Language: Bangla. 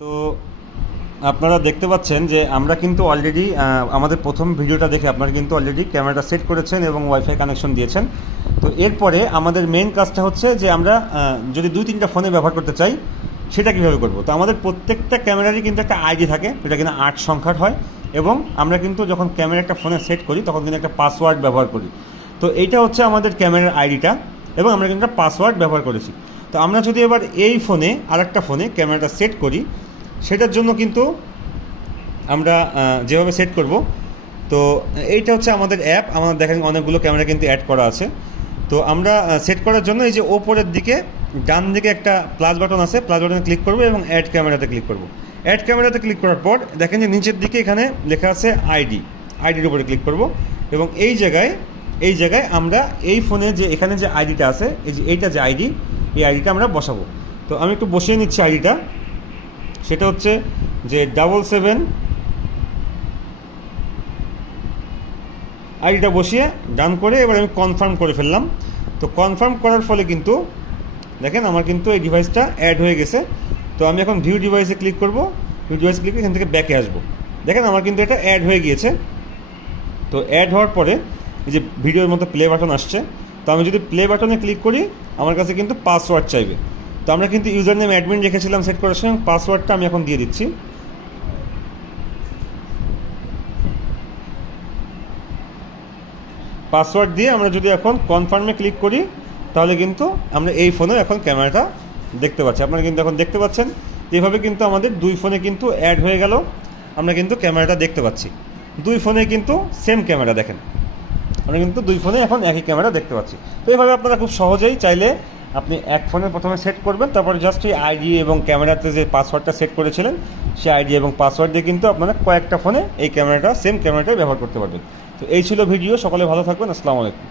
তো আপনারা দেখতে পাচ্ছেন যে আমরা কিন্তু অলরেডি আমাদের প্রথম ভিডিওটা দেখে আপনারা কিন্তু অলরেডি ক্যামেরাটা সেট করেছেন এবং ওয়াইফাই কানেকশন দিয়েছেন। তো এরপরে আমাদের মেন কাজটা হচ্ছে যে আমরা যদি 2-3টা ফোনে ব্যবহার করতে চাই সেটা কীভাবে করব। তো আমাদের প্রত্যেকটা ক্যামেরারই কিন্তু একটা আইডি থাকে, এটা কিন্তু 8 সংখ্যার হয়, এবং আমরা কিন্তু যখন ক্যামেরা একটা ফোনে সেট করি তখন কিন্তু একটা পাসওয়ার্ড ব্যবহার করি। তো এইটা হচ্ছে আমাদের ক্যামেরার আইডিটা, এবং আমরা কিন্তু একটা পাসওয়ার্ড ব্যবহার করেছি। তো আমরা যদি এবার এই ফোনে আরেকটা ফোনে ক্যামেরাটা সেট করি, সেটার জন্য কিন্তু আমরা যেভাবে সেট করব, তো এইটা হচ্ছে আমাদের অ্যাপ। আমাদের দেখেন অনেকগুলো ক্যামেরা কিন্তু অ্যাড করা আছে। তো আমরা সেট করার জন্য এই যে ওপরের দিকে ডান দিকে একটা প্লাস বাটন আছে, প্লাস বাটনে ক্লিক করব এবং অ্যাড ক্যামেরাতে ক্লিক করব। অ্যাড ক্যামেরাতে ক্লিক করার পর দেখেন যে নিচের দিকে এখানে লেখা আছে আইডির উপরে ক্লিক করব, এবং এই জায়গায় আমরা এই ফোনে যে এখানে যে আইডিটা আছে, এইটা যে আইডি, এই আইডিটা আমরা বসাবো। তো আমি একটু বসিয়ে নিচ্ছি আইডিটা। সেটা হচ্ছে যে 77 আইডিটা বসিয়ে ডান করে এবার আমি কনফার্ম করে ফেললাম। তো কনফার্ম করার ফলে কিন্তু দেখেন আমার কিন্তু এই ডিভাইসটা অ্যাড হয়ে গেছে। তো আমি এখন ভিউ ডিভাইসে ক্লিক করব, ভিউ ডিভাইসে ক্লিক করে এখান থেকে ব্যাকে আসবো। দেখেন আমার কিন্তু এটা অ্যাড হয়ে গিয়েছে। তো অ্যাড হওয়ার পরে এই যে ভিডিওর মধ্যে প্লে বাটন আসছে, তো আমি যদি প্লে বাটনে ক্লিক করি আমার কাছে কিন্তু পাসওয়ার্ড চাইবে। তো আমরা কিন্তু ইউজার নেম অ্যাডমিন রেখেছিলাম সেট করার সময়, পাসওয়ার্ডটা আমি এখন দিয়ে দিচ্ছি। পাসওয়ার্ড দিয়ে আমরা যদি এখন কনফার্মে ক্লিক করি তাহলে কিন্তু আমরা এই ফোনে এখন ক্যামেরাটা দেখতে পাচ্ছি। আপনারা কিন্তু এখন দেখতে পাচ্ছেন এভাবে কিন্তু আমাদের দুই ফোনে কিন্তু অ্যাড হয়ে গেল। আমরা কিন্তু ক্যামেরাটা দেখতে পাচ্ছি, দুই ফোনে কিন্তু সেম ক্যামেরা। দেখেন আমরা কিন্তু দুই ফোনে এখন একই ক্যামেরা দেখতে পাচ্ছি। তো এইভাবে আপনারা খুব সহজেই চাইলে আপনি এক ফোনে প্রথমে সেট করবেন, তারপরে জাস্ট এই আইডি এবং ক্যামেরাতে যে পাসওয়ার্ডটা সেট করেছিলেন সেই আইডি এবং পাসওয়ার্ড দিয়ে কিন্তু আপনারা কয়েকটা ফোনে এই ক্যামেরাটা সেম ক্যামেরাটাই ব্যবহার করতে পারবেন। তো এই ছিল ভিডিও। সকলে ভালো থাকবেন। আসসালামু আলাইকুম।